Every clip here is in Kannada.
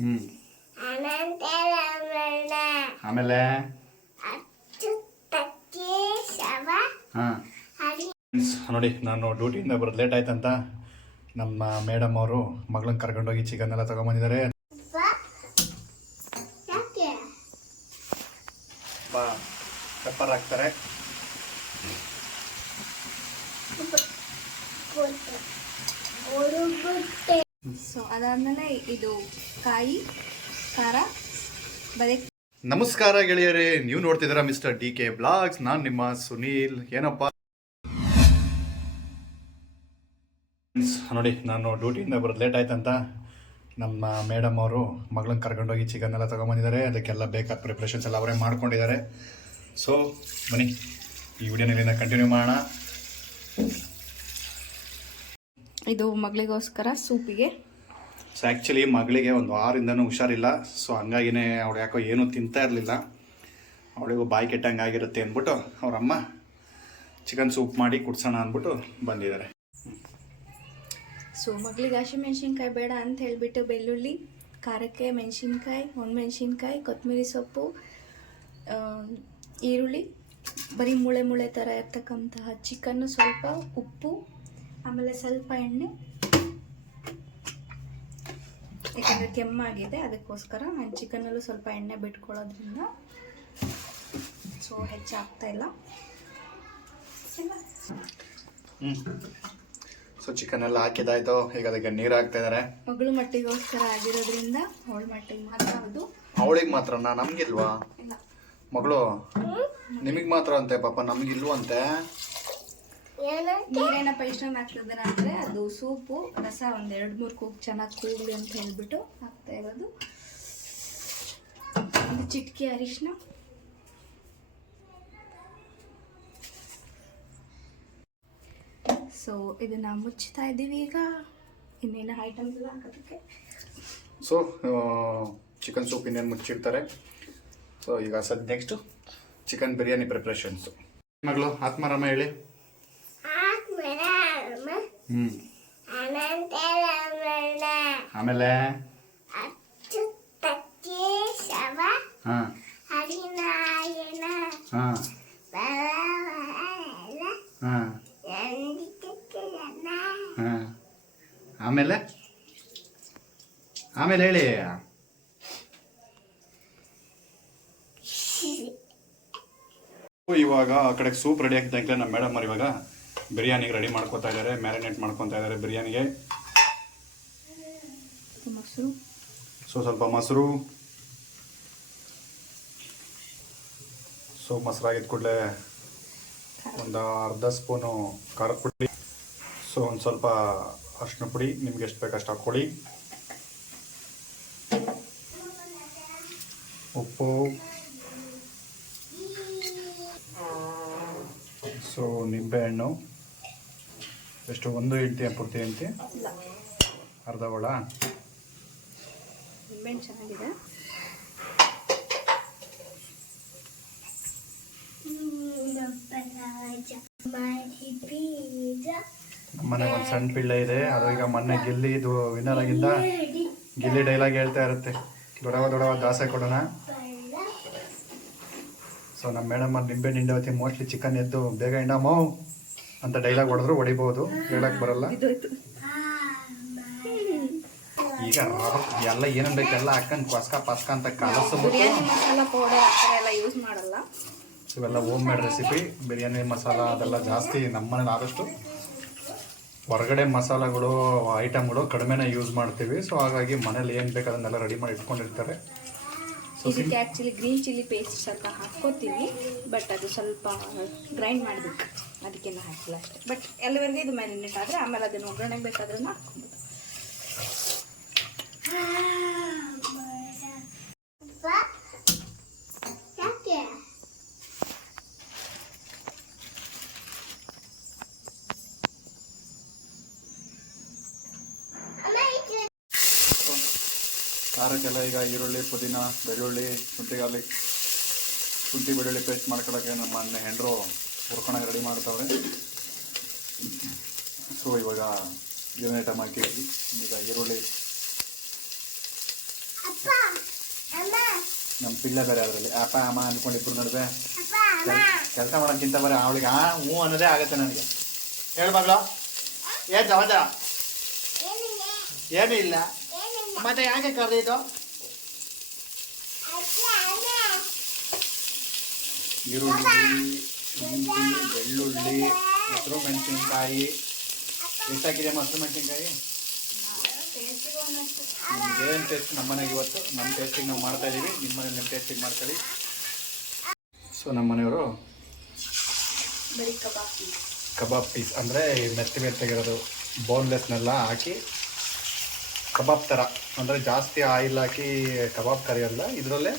ಹ್ಞೂ ಆಮೇಲೆ ಹಾಂ ನೋಡಿ, ನಾನು ಡ್ಯೂಟಿಯಿಂದ ಬರೋದು ಲೇಟ್ ಆಯ್ತಂತ ನಮ್ಮ ಮೇಡಮ್ ಅವರು ಮಗಳನ್ನ ಕರ್ಕೊಂಡೋಗಿ ಚಿಕನ್ ಎಲ್ಲ ತೊಗೊಂಬಂದಿದ್ದಾರೆ. ಪೆಪ್ಪರ್ ಹಾಕ್ತಾರೆ. ಸೊ ಅದಾದ್ಮೇಲೆ ಇದು ಕಾಯಿ ಖಾರ ಬರೀ. ನಮಸ್ಕಾರ ಗೆಳೆಯರೇ, ನೀವು ನೋಡ್ತಿದ್ದೀರಾ ಮಿಸ್ಟರ್ DK ಬ್ಲಾಗ್ಸ್. ನಾನು ನಿಮ್ಮ ಸುನೀಲ್. ಏನಪ್ಪ ನೋಡಿ, ನಾನು ಡ್ಯೂಟಿಯಿಂದ ಬರೋದು ಲೇಟ್ ಆಯ್ತಂತ ನಮ್ಮ ಮೇಡಮ್ ಅವರು ಮಗಳನ್ನ ಕರ್ಕೊಂಡೋಗಿ ಚಿಕನ್ ಎಲ್ಲ ತೊಗೊಂಬಂದಿದ್ದಾರೆ. ಅದಕ್ಕೆಲ್ಲ ಬೇಕಾದ ಪ್ರಿಪ್ರೇಷನ್ಸ್ ಎಲ್ಲ ಅವರೇ ಮಾಡ್ಕೊಂಡಿದ್ದಾರೆ. ಸೊ ಬನ್ನಿ, ಈ ವಿಡಿಯೋನ ಕಂಟಿನ್ಯೂ ಮಾಡೋಣ. ಇದು ಮಗಳಿಗೋಸ್ಕರ ಸೂಪಿಗೆ. ಸೊ ಆ್ಯಕ್ಚುಲಿ ಮಗಳಿಗೆ ಒಂದು ವಾರದಿಂದನೂ ಹುಷಾರಿಲ್ಲ. ಸೊ ಹಂಗಾಗಿನೇ ಅವಳು ಯಾಕೋ ಏನೂ ತಿಂತಾ ಇರಲಿಲ್ಲ. ಅವಳಿಗೂ ಬಾಯಿ ಕೆಟ್ಟಂಗೆ ಆಗಿರುತ್ತೆ ಅಂದ್ಬಿಟ್ಟು ಅವರಮ್ಮ ಚಿಕನ್ ಸೂಪ್ ಮಾಡಿ ಕುಡ್ಸೋಣ ಅಂದ್ಬಿಟ್ಟು ಬಂದಿದ್ದಾರೆ. ಸೊ ಮಗಳಿಗೆ ಹಸಿಮೆಣ್ಸಿನ್ಕಾಯಿ ಬೇಡ ಅಂತ ಹೇಳಿಬಿಟ್ಟು ಬೆಳ್ಳುಳ್ಳಿ, ಖಾರಕ್ಕೆ ಮೆಣಸಿನ್ಕಾಯಿ, ಒಣಮೆಣ್ಸಿನ್ಕಾಯಿ, ಕೊತ್ತಂಬರಿ ಸೊಪ್ಪು, ಈರುಳ್ಳಿ, ಬರೀ ಮುಳೆ ಮುಳೆ ಥರ ಇರ್ತಕ್ಕಂತಹ ಚಿಕನ್ನು, ಸ್ವಲ್ಪ ಉಪ್ಪು, ಆಮೇಲೆ ಸ್ವಲ್ಪ ಎಣ್ಣೆ. ಯಾಕಂದರೆ ಕೆಮ್ಮಾಗಿದೆ ಅದಕ್ಕೋಸ್ಕರ ನಾನು ಚಿಕನಲ್ಲೂ ಸ್ವಲ್ಪ ಎಣ್ಣೆ ಬಿಟ್ಕೊಳ್ಳೋದ್ರಿಂದ ಸೊ ಹೆಚ್ಚಾಗ್ತಾ ಇಲ್ಲ. ಸೊ ಚಿಕನ್ ಎಲ್ಲ ಹಾಕಿದಾಯ್ತು. ಈಗ ಅದಕ್ಕೆ ನೀರು ಹಾಕ್ತಾ ಇದ್ದಾರೆ. ಮಗಳು ಮಟ್ಟಿಗೋಸ್ಕರ ಆಗಿರೋದ್ರಿಂದ ಅವಳ ಮಟ್ಟಿಗೆ ಮಾತ್ರ ಅದು. ಅವಳಿಗೆ ಮಾತ್ರನಾ? ನಮ್ಗಿಲ್ವಾ? ಇಲ್ಲ, ಮಗಳು ನಿಮಗೆ ಮಾತ್ರ ಅಂತೆ ಪಾಪ, ನಮಗಿಲ್ವಂತೆ. ನೀರೇನಪ್ಪ ಇಷ್ಟೊಂದು ಹಾಕ್ತಿದ್ದಾರೆ ಅಂದರೆ ಅದು ಸೂಪು ರಸ ಒಂದು 2-3 ಕೂಗು ಚೆನ್ನಾಗಿ ಕೂಗಲಿ ಅಂತ ಹೇಳ್ಬಿಟ್ಟು ಹಾಕ್ತಾ ಇರೋದು. ಒಂದು ಚಿಟಿಕೆ ಅರಿಶಿನ, ಸೊ ಇದನ್ನ ಮುಚ್ತಾ ಇದ್ದೀವಿ. ಈಗ ಇನ್ನೇನು ಐಟಮ್ಸ್ ಎಲ್ಲ ಹಾಕೋದಕ್ಕೆ. ಸೊ ಚಿಕನ್ ಸೂಪ್ ಇನ್ನೇನು ಮುಚ್ಚಿರ್ತಾರೆ. ಸೊ ಈಗ ನೆಕ್ಸ್ಟು ಚಿಕನ್ ಬಿರಿಯಾನಿ ಪ್ರಿಪ್ರೇಷನ್ಸು. ಮಗಳು ಆತ್ಮಾರಾಮ ಹೇಳಿ. ಆಮೇಲೆ ಆಮೇಲೆ ಆಮೇಲೆ ಹೇಳಿ. ಇವಾಗ ಆ ಕಡೆಗೆ ಸೂಪ್ ರೆಡಿ ಆಗ್ತಾ ನಮ್ಮ ಮೇಡಮ್ ಅವ್ರು ಇವಾಗ ಬಿರಿಯಾನಿಗೆ ರೆಡಿ ಮಾಡ್ಕೊತಾ ಇದ್ದಾರೆ, ಮ್ಯಾರಿನೇಟ್ ಮಾಡ್ಕೊತಾ ಇದ್ದಾರೆ ಬಿರಿಯಾನಿಗೆ. ಸೊ ಸ್ವಲ್ಪ ಮೊಸರು, ಸೊ ಮೊಸರಾಗಿದ್ದ ಕೂಡಲೇ ಒಂದು ಅರ್ಧ ಸ್ಪೂನು ಖಾರದ ಪುಡಿ, ಸೊ ಒಂದು ಸ್ವಲ್ಪ ಅರಿಶಿನ ಪುಡಿ, ನಿಮ್ಗೆ ಎಷ್ಟು ಬೇಕಷ್ಟು ಹಾಕ್ಕೊಳ್ಳಿ, ಉಪ್ಪು, ಸೊ ನಿಂಬೆಹಣ್ಣು ಎಷ್ಟು, ಒಂದು ಇಂಟಿ ಪೂರ್ತಿ ಇಂಟಿ, ಅರ್ಧ ಒಳ ನಿಂಬೆಹಣ್ಣು ಚೆನ್ನಾಗಿದೆ. ನಮ್ಮನೆಗೆ ಒಂದು ಸಣ್ಣ ಪಿಳ್ಳೆ ಇದೆ, ಅದು ಈಗ ಮೊನ್ನೆ ಗಿಲ್ಲಿ ಇದು ವಿನ್ನರ್ ಆಗಿಂದ ಗಿಲ್ಲಿ ಡೈಲಾಗ್ ಹೇಳ್ತಾ ಇರುತ್ತೆ, ದೊಡವ ದೊಡವ ದಾಸೆ ಕೊಡೋಣ. ಸೊ ನಮ್ಮ ಮೇಡಮ್ ಅವ್ರು ನಿಂಬೆ ಹಿಂಡವತ್ತಿ ಮೋಸ್ಟ್ಲಿ ಚಿಕನ್ ಎದ್ದು ಬೇಗ ಹಿಂಡಮೋ ಅಂತ ಡೈಲಾಗ್ ಹೊಡೆದ್ರು ಹೊಡಿಬೋದು, ಹೇಳಕ್ ಬರಲ್ಲ. ಈಗ ಎಲ್ಲ ಏನೇನು ಬೇಕೆಲ್ಲ ಹಾಕೊಂಡು ಪಸ್ಕ ಪಸ್ಕ ಅಂತ ಕಲಸ್ಬಿಟ್ಟು ಯೂಸ್ ಮಾಡಲ್ಲ. ಇವೆಲ್ಲ home made recipe. Biryani masala ಅದೆಲ್ಲ ಜಾಸ್ತಿ ನಮ್ಮ ಮನೇಲಿ ಆದಷ್ಟು ಹೊರಗಡೆ ಮಸಾಲಗಳು ಐಟಮ್ಗಳು ಕಡಿಮೆನೇ ಯೂಸ್ ಮಾಡ್ತೀವಿ. ಸೊ ಹಾಗಾಗಿ ಮನೇಲಿ ಏನು ಬೇಕು ಅದನ್ನೆಲ್ಲ ರೆಡಿ ಮಾಡಿ ಇಟ್ಕೊಂಡಿರ್ತಾರೆ. ಇದಕ್ಕೆ ಆ್ಯಕ್ಚುಲಿ ಗ್ರೀನ್ ಚಿಲ್ಲಿ ಪೇಸ್ಟ್ ಸ್ವಲ್ಪ ಹಾಕ್ಕೋತೀವಿ, ಬಟ್ ಅದು ಸ್ವಲ್ಪ ಗ್ರೈಂಡ್ ಮಾಡಬೇಕು, ಅದಕ್ಕೆಲ್ಲ ಹಾಕಿಲ್ಲ ಅಷ್ಟೇ. ಬಟ್ ಎಲ್ಲವರೆಗೂ ಇದು ಮ್ಯಾರಿನೇಟ್ ಆದರೆ ಆಮೇಲೆ ಅದನ್ನು ಒಗ್ಗರಣೆಗೆ ಬೇಕಾದ್ರೂ ಹಾಕ್ಬೋದು. ಖಾರಕ್ಕೆಲ್ಲ ಈಗ ಈರುಳ್ಳಿ, ಪುದೀನ, ಬೆಳ್ಳುಳ್ಳಿ, ಶುಂಠಿ ಬೆಳ್ಳುಳ್ಳಿ ಪೇಸ್ಟ್ ಮಾಡ್ಕೊಳ್ಳೋಕ್ಕೆ ನಮ್ಮ ಅಣ್ಣ ಹೆಂಡರು ಹುರ್ಕೊಳಕ್ಕೆ ರೆಡಿ ಮಾಡ್ತಾವ್ರೆ. ಸೊ ಇವಾಗ ಏನೇ ಐಟಮ್ ಹಾಕಿದ್ವಿ. ಈಗ ಈರುಳ್ಳಿ ನಮ್ಮ ಪಿಳ್ಳೆ ಬೇರೆ ಅದರಲ್ಲಿ ಅಪ್ಪ ಅಮ್ಮ ಅಂದ್ಕೊಂಡಿಬ್ರು ನಡುವೆ ಕೆಲಸ ಮಾಡೋಕ್ಕಿಂತ ಬರೀ ಅವಳಿಗೆ ಹ್ಞೂ ಅನ್ನೋದೇ ಆಗುತ್ತೆ ನನಗೆ. ಹೇಳು ಮಗಳು, ಏನು ಸಮಾಚಾರ? ಏನೂ ಇಲ್ಲ. ಮತ್ತೆ ಯಾಕೆ ಕರೆದಿದ್ದು? ಈರುಳ್ಳಿ, ಶುಂಠಿ, ಬೆಳ್ಳುಳ್ಳಿ, ಹಸಿರು ಮೆಣಸಿನ್ಕಾಯಿ. ಎಷ್ಟಾಗಿದೆ ಹಸಿರು ಮೆಣಸಿನ್ಕಾಯಿ? ಏನು ಟೇಸ್ಟ್ ನಮ್ಮ ಮನೆಗೆ ಇವತ್ತು ನಮ್ಮ ಟೇಸ್ಟಿಗೆ ನಾವು ಮಾಡ್ತಾ ಇದ್ದೀವಿ. ನಿಮ್ಮ ಮನೇಲಿ ನಿಮ್ಮ ಟೇಸ್ಟಿಗೆ ಮಾಡ್ಕೊಳ್ಳಿ. ಸೊ ನಮ್ಮ ಮನೆಯವರು ಕಬಾಬ್ ಪೀಸ್ ಅಂದರೆ ಮೆತ್ತಗಿರೋದು ಬೋನ್ಲೆಸ್ನೆಲ್ಲ ಹಾಕಿ ಕಬಾಬ್ ಥರ, ಅಂದರೆ ಜಾಸ್ತಿ ಆಯಿಲ್ ಹಾಕಿ ಕಬಾಬ್ ಕರಿಯೋಲ್ಲ, ಇದರಲ್ಲೇ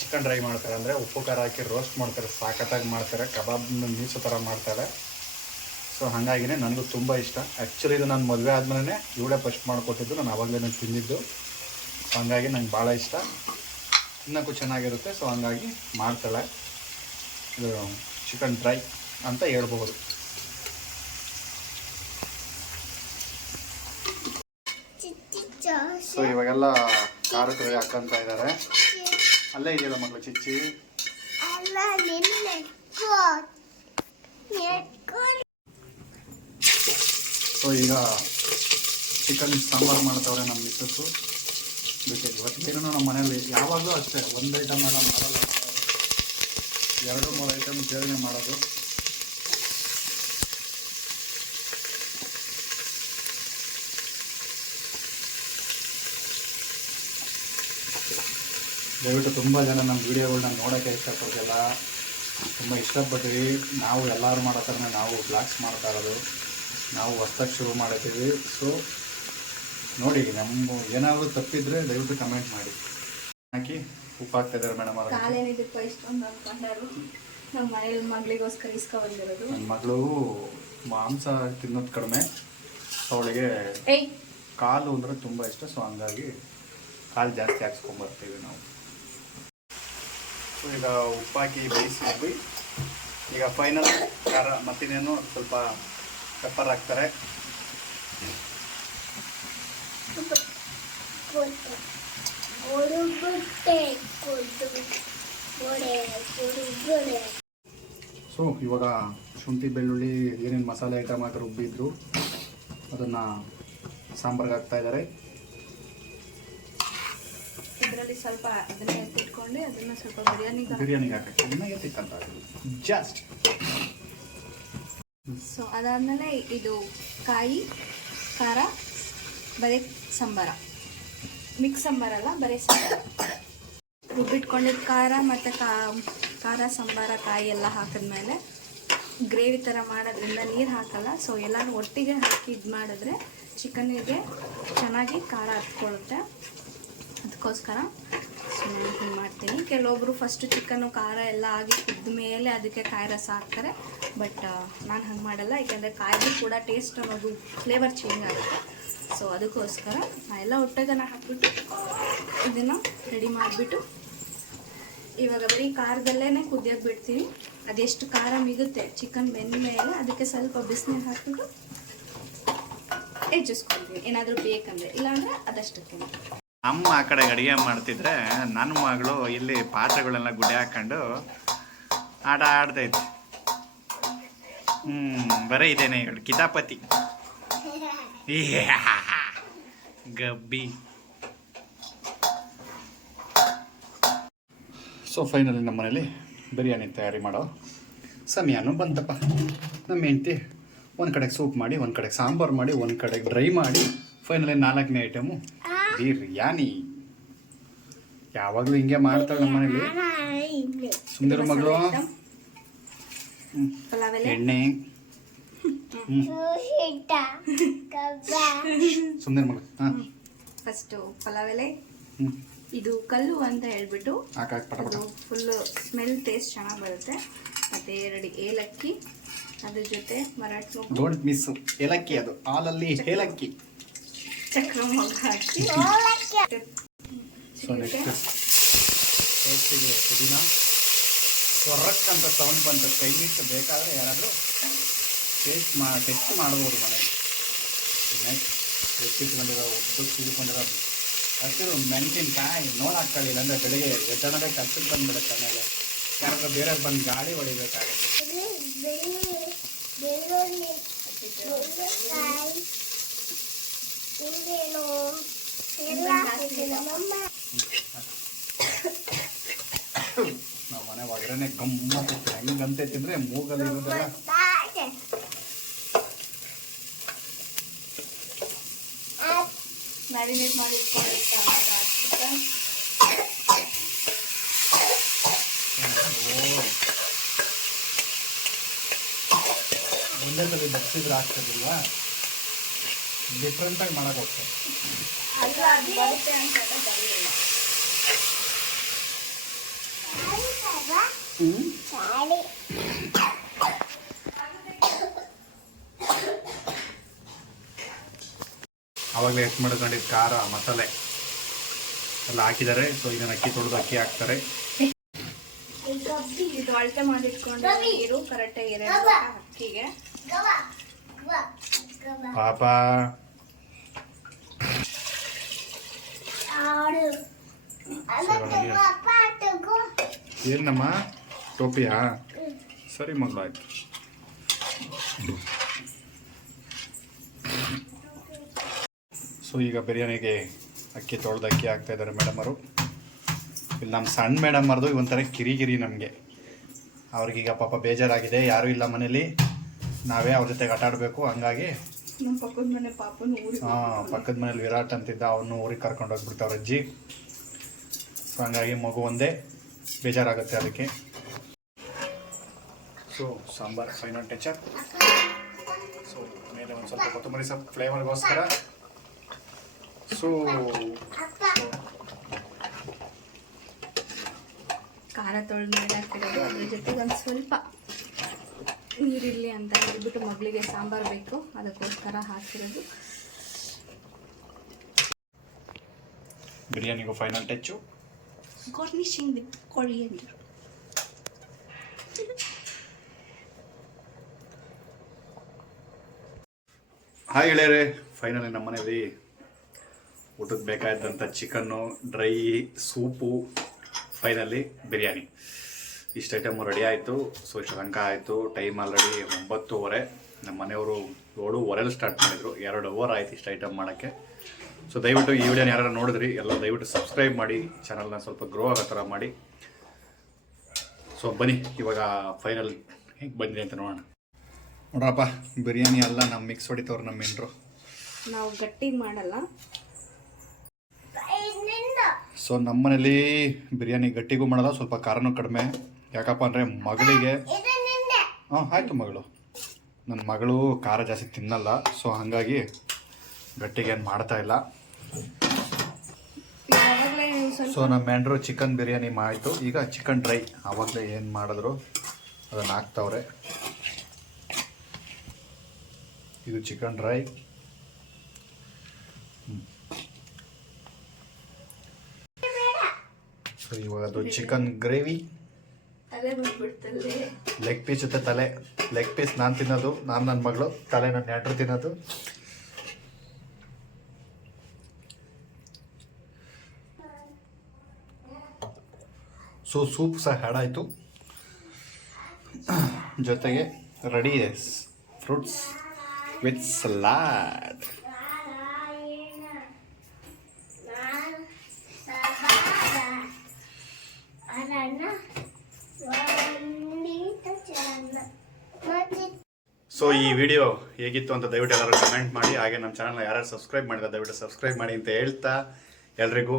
ಚಿಕನ್ ಡ್ರೈ ಮಾಡ್ತಾರೆ. ಅಂದರೆ ಉಪ್ಪು ಖಾರ ಹಾಕಿ ರೋಸ್ಟ್ ಮಾಡ್ತಾರೆ, ಸಾಕತ್ತಾಗಿ ಮಾಡ್ತಾರೆ, ಕಬಾಬ್ನ ಮೀಸೋ ಥರ ಮಾಡ್ತಾರೆ. ಸೊ ಹಾಗಾಗಿನೇ ನನಗೂ ತುಂಬ ಇಷ್ಟ. ಆ್ಯಕ್ಚುಲಿ ಇದು ನಾನು ಮದುವೆ ಆದಮೇಲೆ ಇವಳೇ ಫಸ್ಟ್ ಮಾಡಿಕೊಟ್ಟಿದ್ದು, ನಾನು ಆವಾಗಲೇ ತಿಂದಿದ್ದು. ಸೊ ಹಾಗಾಗಿ ನಂಗೆ ಭಾಳ ಇಷ್ಟ, ತಿನ್ನೋಕ್ಕೂ ಚೆನ್ನಾಗಿರುತ್ತೆ. ಸೊ ಹಾಗಾಗಿ ಮಾಡ್ತಾಳೆ. ಇದು ಚಿಕನ್ ಡ್ರೈ ಅಂತ ಹೇಳ್ಬೋದು. ಸೊ ಇವಾಗೆಲ್ಲ ಖಾರಕ್ಕೆ ಹಾಕಂತ ಇದ್ದಾರೆ. ಅಲ್ಲೇ ಇದೆಯಲ್ಲ ಮಗಳು ಚಿಚ್ಚಿ. ಸೊ ಈಗ ಚಿಕನ್ ಸಾಂಬಾರು ಮಾಡ್ತವ್ರೆ ನಮ್ಮ ಮಿಸ್ಸಸ್ಸು. ಇದಕ್ಕೆ ಇವತ್ತೇನೋ ನಮ್ಮ ಮನೇಲಿ ಯಾವಾಗಲೂ ಅಷ್ಟೇ ಒಂದು ಐಟಮ್ ಎಲ್ಲ ಮಾಡಲ್ಲ, 2-3 ಐಟಮ್ ಸೇವನೆ ಮಾಡೋದು. ದಯವಿಟ್ಟು ತುಂಬ ಜನ ನಮ್ಮ ವೀಡಿಯೋಗಳನ್ನ ನೋಡೋಕ್ಕೆ ಇಷ್ಟಪಡ್ತಿಲ್ಲ, ತುಂಬ ಇಷ್ಟಪಡ್ತೀವಿ. ನಾವು ಎಲ್ಲರೂ ಮಾಡೋ ಥರನೇ ನಾವು ಬ್ಲಾಗ್ಸ್ ಮಾಡ್ತಾ ಇರೋದು, ನಾವು ಹೊಸ್ದಾಗಿ ಶುರು ಮಾಡಿದ್ದೀವಿ. ಸೊ ನೋಡಿ, ನಮ್ಮ ಏನಾದರೂ ತಪ್ಪಿದ್ರೆ ದಯವಿಟ್ಟು ಕಮೆಂಟ್ ಮಾಡಿ. ಹಾಕಿ ಉಪ್ಪು ಹಾಕ್ತಾ ಇದ್ದಾರೆ ಮೇಡಮ್ ಅವರು. ನಮ್ಮ ಮನೇಲಿ ಮಗಳಿಗೋಸ್ಕರ ಇಸ್ಕೊಬಂದಿರೋದು. ನನ್ನ ಮಗಳು ಮಾಂಸ ತಿನ್ನೋದು ಕಡಿಮೆ, ಅವಳಿಗೆ ಕಾಲು ಅಂದರೆ ತುಂಬ ಇಷ್ಟ. ಸೊ ಹಂಗಾಗಿ ಕಾಲು ಜಾಸ್ತಿ ಹಾಕ್ಸ್ಕೊಂಬರ್ತೀವಿ ನಾವು. ಸೊ ಈಗ ಉಪ್ಪಾಕಿ ಬೇಯಿಸಿದ್ವಿ. ಈಗ ಫೈನಲ್ ಖಾರ ಮತ್ತಿನ್ನೇನು ಸ್ವಲ್ಪ ಪೆಪ್ಪರ್ ಹಾಕ್ತಾರೆ. ಸೊ ಇವಾಗ ಶುಂಠಿ ಬೆಳ್ಳುಳ್ಳಿ ಏನೇನು ಮಸಾಲೆ ಐಟಮ್ ಹಾಕಿ ರುಬ್ಬಿದ್ರು ಅದನ್ನು ಸಾಂಬಾರ್ಗೆ ಹಾಕ್ತಾ ಇದ್ದಾರೆ. ಇದರಲ್ಲಿ ಸ್ವಲ್ಪ ಅದನ್ನ ಎತ್ತಿಟ್ಕೊಂಡು ಅದನ್ನ ಸ್ವಲ್ಪ ಬಿರಿಯಾನಿಗೆ ಹಾಕಕ್ಕೆ ಅದನ್ನ ಎತ್ತಿಕ್ಕಂತ ಜಸ್ಟ್. ಸೊ ಅದಾದಮೇಲೆ ಇದು ಕಾಯಿ ಖಾರ ಬರೀ ಸಾಂಬಾರ, ಮಿಕ್ಸ್ ಸಾಂಬಾರಲ್ಲ, ಬರೀ ಸಾಂಬಾರ. ರುಬ್ಬಿಟ್ಕೊಂಡಿದ್ದು ಖಾರ ಮತ್ತು ಖಾರ ಸಾಂಬಾರ ಕಾಯಿ ಎಲ್ಲ ಹಾಕಿದ್ಮೇಲೆ ಗ್ರೇವಿ ಥರ ಮಾಡೋದ್ರಿಂದ ನೀರು ಹಾಕಲ್ಲ. ಸೊ ಎಲ್ಲನೂ ಒಟ್ಟಿಗೆ ಹಾಕಿ ಇದು ಮಾಡಿದ್ರೆ ಚಿಕನ್ನಿಗೆ ಚೆನ್ನಾಗಿ ಖಾರ ಹತ್ಕೊಳ್ಳುತ್ತೆ. ಅದಕ್ಕೋಸ್ಕರ ಹಿಂಗೆ ಮಾಡ್ತೀನಿ. ಕೆಲವೊಬ್ಬರು ಫಸ್ಟು ಚಿಕನ್ನು ಖಾರ ಎಲ್ಲ ಆಗಿ ಕುದ್ದ ಮೇಲೆ ಅದಕ್ಕೆ ಕಾಯಿ ರಸ ಹಾಕ್ತಾರೆ, ಬಟ್ ನಾನು ಹಂಗೆ ಮಾಡಲ್ಲ. ಯಾಕೆಂದರೆ ಕಾಯಿಗೂ ಕೂಡ ಟೇಸ್ಟ್ ಅನ್ನೋದು ಫ್ಲೇವರ್ ಚೇಂಜ್ ಆಗುತ್ತೆ. ಸೊ ಅದಕ್ಕೋಸ್ಕರ ನಾ ಎಲ್ಲ ಒಟ್ಟಿಗೆ ಹಾಕ್ಬಿಟ್ಟು ಇದನ್ನು ರೆಡಿ ಮಾಡಿಬಿಟ್ಟು ಇವಾಗ ಬರೀ ಖಾರದಲ್ಲೇ ಕುದಿಯೋಕೆ ಬಿಡ್ತೀನಿ. ಅದೆಷ್ಟು ಖಾರ ಮಿಗುತ್ತೆ ಚಿಕನ್ ಬೆಂದ ಮೇಲೆ ಅದಕ್ಕೆ ಸ್ವಲ್ಪ ಬಿಸಿನೀರು ಹಾಕ್ಬಿಟ್ಟು ಹೆಚ್ಚಿಸ್ಕೊಳ್ತೀನಿ, ಏನಾದರೂ ಬೇಕಂದರೆ. ಇಲ್ಲಾಂದರೆ ಅದಷ್ಟಕ್ಕೆ. ಅಮ್ಮ ಆ ಕಡೆ ಅಡುಗೆ ಮಾಡ್ತಿದ್ರೆ ನನ್ನ ಮಗಳು ಇಲ್ಲಿ ಪಾತ್ರೆಗಳೆಲ್ಲ ಗುಡ್ಡೆ ಹಾಕೊಂಡು ಆಟ ಆಡ್ತೈತೆ. ಬರೀ ಇದೇನೆ ಹೇಳು ಕಿತಾಪತಿ ಗಬ್ಬಿ. ಸೊ ಫೈನಲಿ ನಮ್ಮ ಮನೇಲಿ ಬಿರಿಯಾನಿ ತಯಾರಿ ಮಾಡೋ ಸಮಯನೂ ಬಂತಪ್ಪ. ನಮ್ಮ ಹೆಂಡ್ತಿ ಒಂದು ಕಡೆಗೆ ಸೂಪ್ ಮಾಡಿ, ಒಂದು ಕಡೆಗೆ ಸಾಂಬಾರು ಮಾಡಿ, ಒಂದು ಕಡೆಗೆ ಡ್ರೈ ಮಾಡಿ, ಫೈನಲಿ 4ನೇ ಐಟಮು ಬಿರಿಯಾನಿ. ಯಾವಾಗಲೂ ಹಿಂಗೆ ಮಾಡ್ತಾಳೆ ನಮ್ಮ ಮನೇಲಿ. ಸುಂದರ ಮಗಳು ಎಣ್ಣೆ ಸುಂದರ ಮಗಳು. ಹಾಂ, ಫಸ್ಟು ಪಲಾವ್ ಎಲೆ, ಇದು ಕಲ್ಲು ಅಂತ ಹೇಳ್ಬಿಟ್ಟು ಅದು ಫುಲ್ಲು ಸ್ಮೆಲ್ ಟೇಸ್ಟ್ ಚೆನ್ನಾಗಿ ಬರುತ್ತೆ. ಮತ್ತು 2 ಏಲಕ್ಕಿ, ಅದ್ರ ಜೊತೆ ಮರಾಠಿ ಡೋಂಟ್ ಮಿಸ್ ಏಲಕ್ಕಿ, ಅದು ಹಾಲಲ್ಲಿ ಏಲಕ್ಕಿ, ಚಕ್ರ ಮೊಗ್ಗ ಹಾಕಿ. ಸೊ ನೆಕ್ಸ್ಟ್ ಟೇಸ್ಟಿಗೆ ಪುದೀನ ಸ್ವರಕ್ ಅಂತ ಸೌಂಡ್ ಬಂತು. ಕೈಲಿಟ್ಟು ಬೇಕಾದರೆ ಯಾರಾದರೂ ಟೆಸ್ಟ್ ಮಾಡ್ಬೋದು ಮನೆಗೆ. ನೆಕ್ಸ್ಟ್ ಹೆಚ್ಚಿಟ್ಕೊಂಡಿರೋ ಉದ್ದು ಚೀಲ್ಕೊಂಡಿರೋ ಹಸಿರು ಮೆಣಸಿನ್ಕಾಯಿ ನೋಡಾಕ್ಕೊಳ್ಳಿಲ್ಲ ಅಂದರೆ ಬೆಳಿಗ್ಗೆ ಎತ್ತಣದೇ ಕಷ್ಟಕ್ಕೆ ಬಂದ್ಬಿಡುತ್ತೆ ಆಮೇಲೆ ಯಾರಾದ್ರೂ ಬೇರೆ ಬಂದು ಗಾಳಿ ಹೊಡಿಬೇಕಾಗುತ್ತೆ. ನಾವು ಮನೆ ಒಳಗಡೆ ಗಮ್ಮತ್ತಿತ್ತು ಹೆಂಗಂತೆ ತಿಂದರೆ ಮೂಗಲ್ಲಿ ಇರೋದೆಲ್ಲ ಮ್ಯಾರಿನೇಟ್ ಮಾಡಿ ಒಂದೇ ಸಲ ಬಗ್ಸಿದ್ರೆ ಆಗ್ತದಿಲ್ವಾ, ಡಿಫ್ರೆಂಟಾಗಿ ಮಾಡೋಕೆ ಹೋಗ್ತದೆ. ಬರುತ್ತೆ ಅಂತ ಬರಲಿಲ್ಲ. ಆವಾಗಲೇ ಎಷ್ಟು ಮಾಡ್ಕೊಂಡಿದ್ದು ಖಾರ ಮಸಾಲೆ ಎಲ್ಲ ಹಾಕಿದ್ದಾರೆ. ಸೊ ಇದನ್ನು ಅಕ್ಕಿ ತೊಳೆದು ಅಕ್ಕಿ ಹಾಕ್ತಾರೆ. ಇದು ಅಳತೆ ಮಾಡಿಟ್ಕೊಂಡು ನೀರು ಕರೆಕ್ಟಾಗಿ ಎರಡು ಅಕ್ಕಿಗೆ. ಪಾಪ ಏನಮ್ಮ ಟೋಪಿಯಾ? ಸರಿ ಮಗಳಾಯ್ತು. ಸೊ ಈಗ ಬಿರಿಯಾನಿಗೆ ಅಕ್ಕಿ ತೊಳೆದು ಅಕ್ಕಿ ಹಾಕ್ತಾ ಇದ್ದಾರೆ ಮೇಡಮರು. ಇಲ್ಲಿ ನಮ್ಮ ಸಣ್ಣ ಮೇಡಮರ್ದು ಒಂಥರ ಕಿರಿಕಿರಿ ನಮಗೆ. ಅವ್ರಿಗೀಗ ಪಾಪ ಬೇಜಾರಾಗಿದೆ, ಯಾರೂ ಇಲ್ಲ ಮನೇಲಿ, ನಾವೇ ಅವ್ರ ಜೊತೆಗೆ ಆಟ ಆಡಬೇಕು. ಹಂಗಾಗಿ ನಮ್ಮ ಪಕ್ಕದ ಮನೆ ಪಾಪನ ಊರಿಗೆ, ಪಕ್ಕದ ಮನೇಲಿ ವಿರಾಟ್ ಅಂತಿದ್ದ, ಅವನು ಊರಿಗೆ ಕರ್ಕೊಂಡು ಹೋಗ್ಬಿಡ್ತಾವ್ರ ಅಜ್ಜಿ. ಸೊ ಹಂಗಾಗಿ ಮಗು ಒಂದೇ ಬೇಜಾರಾಗುತ್ತೆ ಅದಕ್ಕೆ. So sambar final touch-up. So ಮೇಲೆ ಒಂದು ಸ್ವಲ್ಪ ಕೊತ್ತಂಬರಿ ಸೊಪ್ಪು ಫ್ಲೇವರ್ಗೋಸ್ಕರ. ಸೊ ಖಾರ ತೊಳೆದು ಮಾಡಿ ಹಾಕಿರೋದು, ಅದ್ರ ಜೊತೆಗೆ ಒಂದು ಸ್ವಲ್ಪ ನೀರಿರಲಿ ಅಂತ ಹೇಳ್ಬಿಟ್ಟು ಮಗಳಿಗೆ ಸಾಂಬಾರು ಬೇಕು, ಅದಕ್ಕೋಸ್ಕರ ಹಾಕಿರೋದು. ಬಿರಿಯಾನಿಗೂ final touch. Garnishing with coriander. Hi ಗೆಳೆಯರೆ, ಫೈನಲಿ ನಮ್ಮ ಮನೇಲಿ ಊಟಕ್ಕೆ ಬೇಕಾದಂಥ chicken, dry soup, finally biryani, ಇಷ್ಟು ಐಟಮು ರೆಡಿ ಆಯಿತು. ಸೊ ಇಷ್ಟು ತನಕ ಆಯಿತು. Time already 9:30. ನಮ್ಮ ಮನೆಯವರು 7:15 ಸ್ಟಾರ್ಟ್ ಮಾಡಿದರು. 2 ಅವರ್ ಆಯಿತು ಇಷ್ಟು ಐಟಮ್ ಮಾಡೋಕ್ಕೆ. ಸೊ ದಯವಿಟ್ಟು ಈ ವಿಡಿಯೋನ ಯಾರು ನೋಡಿದ್ರಿ ಎಲ್ಲ ದಯವಿಟ್ಟು ಸಬ್ಸ್ಕ್ರೈಬ್ ಮಾಡಿ, ಚಾನಲ್ನ ಸ್ವಲ್ಪ ಗ್ರೋ ಆಗೋ ಥರ ಮಾಡಿ. ಸೊ ಬನ್ನಿ ಇವಾಗ ಫೈನಲ್ ಹೇಗೆ ಬಂದಿದೆ ಅಂತ ನೋಡೋಣ. ನೋಡ್ರಪ್ಪ, ಬಿರಿಯಾನಿ ಎಲ್ಲ ನಮ್ಮ ಮಿಕ್ಸ್ ಹೊಡಿತವ್ರು ನಮ್ಮ ಮೆಂಟ್ರು. ನಾವು ಗಟ್ಟಿಗೆ ಮಾಡಲ್ಲ. ಸೊ ನಮ್ಮ ಮನೇಲಿ ಬಿರಿಯಾನಿ ಗಟ್ಟಿಗೂ ಮಾಡಲ್ಲ, ಸ್ವಲ್ಪ ಖಾರನೂ ಕಡಿಮೆ. ಯಾಕಪ್ಪ ಅಂದರೆ ಮಗಳಿಗೆ, ಆಯಿತು ಮಗಳು, ನನ್ನ ಮಗಳು ಖಾರ ಜಾಸ್ತಿ ತಿನ್ನಲ್ಲ. ಸೊ ಹಾಗಾಗಿ ಗಟ್ಟಿಗೆ ಏನು ಮಾಡ್ತಾ ಇಲ್ಲ. ಸೊ ನಮ್ಮ ಮೆಂಡ್ರು ಚಿಕನ್ ಬಿರಿಯಾನಿ ಆಯಿತು. ಈಗ ಚಿಕನ್ ಡ್ರೈ ಆವಾಗಲೇ ಏನು ಮಾಡಿದ್ರು ಅದನ್ನು ಹಾಕ್ತವ್ರೆ. ಇದು ಚಿಕನ್ ಡ್ರೈ. ಸೊ ಇವಾಗ ಅದು ಚಿಕನ್ ಗ್ರೇವಿ. ಲೆಗ್ ಪೀಸ್ ಜೊತೆ ತಲೆ. ಲೆಗ್ ಪೀಸ್ ನಾನು ತಿನ್ನೋದು, ನಾನು ನನ್ನ ಮಗಳು, ತಲೆ ನನ್ನ ನೆಂಟರು ತಿನ್ನೋದು. ಸೊ ಸೂಪ್ ಸಹ ಹಾಡಾಯಿತು, ಜೊತೆಗೆ ರೆಡಿ ಇದೆ ಫ್ರೂಟ್ಸ್ ವಿತ್ ಸಲಾಡ್. ಸೊ ಈ ವಿಡಿಯೋ ಹೇಗಿತ್ತು ಅಂತ ದಯವಿಟ್ಟು ಎಲ್ಲರೂ ಕಮೆಂಟ್ ಮಾಡಿ. ಹಾಗೆ ನಮ್ಮ ಚಾನಲ್ನ ಯಾರು ಸಬ್ಸ್ಕ್ರೈಬ್ ಮಾಡಿದ್ರೆ ದಯವಿಟ್ಟು ಸಬ್ಸ್ಕ್ರೈಬ್ ಮಾಡಿ ಅಂತ ಹೇಳ್ತಾ ಎಲ್ರಿಗೂ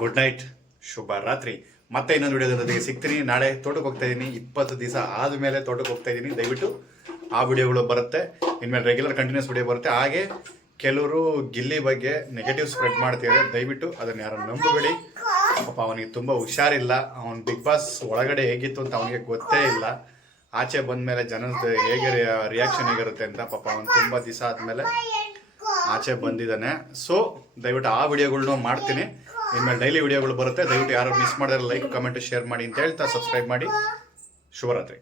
ಗುಡ್ ನೈಟ್, ಶುಭ ರಾತ್ರಿ. ಮತ್ತೆ ಇನ್ನೊಂದು ವಿಡಿಯೋದೊಂದಿಗೆ ಸಿಗ್ತೀನಿ. ನಾಳೆ ತೋಟಕ್ಕೆ ಹೋಗ್ತಾ ಇದ್ದೀನಿ, 20 ದಿವಸ ಆದಮೇಲೆ ತೋಟಕ್ಕೆ ಹೋಗ್ತಾ ಇದ್ದೀನಿ. ದಯವಿಟ್ಟು ಆ ವಿಡಿಯೋಗಳು ಬರುತ್ತೆ, ಇನ್ಮೇಲೆ ರೆಗ್ಯುಲರ್ ಕಂಟಿನ್ಯೂಸ್ ವಿಡಿಯೋ ಬರುತ್ತೆ. ಹಾಗೆ ಕೆಲವರು ಗಿಲ್ಲಿ ಬಗ್ಗೆ ನೆಗೆಟಿವ್ ಸ್ಪ್ರೆಡ್ ಮಾಡ್ತಿದ್ದಾರೆ, ದಯವಿಟ್ಟು ಅದನ್ನು ಯಾರು ನಂಬಬೇಡಿ. ಪಾಪ ಅವನಿಗೆ ತುಂಬ ಹುಷಾರಿಲ್ಲ. ಅವನು ಬಿಗ್ ಬಾಸ್ ಒಳಗಡೆ ಹೇಗಿತ್ತು ಅಂತ ಅವನಿಗೆ ಗೊತ್ತೇ ಇಲ್ಲ. ಆಚೆ ಬಂದಮೇಲೆ ಜನದ ಹೇಗೆ ರಿಯಾಕ್ಷನ್ ಹೇಗಿರುತ್ತೆ ಅಂತ. ಪಾಪ ಅವನು ತುಂಬ ದಿವಸ ಆದಮೇಲೆ ಆಚೆ ಬಂದಿದ್ದಾನೆ. ಸೊ ದಯವಿಟ್ಟು ಆ ವಿಡಿಯೋಗಳ್ನು ಮಾಡ್ತೀನಿ. ಇನ್ಮೇಲೆ ಡೈಲಿ ವಿಡಿಯೋಗಳು ಬರುತ್ತೆ. ದಯವಿಟ್ಟು ಯಾರು ಮಿಸ್ ಮಾಡಿದ್ರೆ ಲೈಕ್, ಕಮೆಂಟ್, ಶೇರ್ ಮಾಡಿ ಅಂತ ಹೇಳ್ತಾ ಸಬ್ಸ್ಕ್ರೈಬ್ ಮಾಡಿ. ಶುಭರಾತ್ರಿ.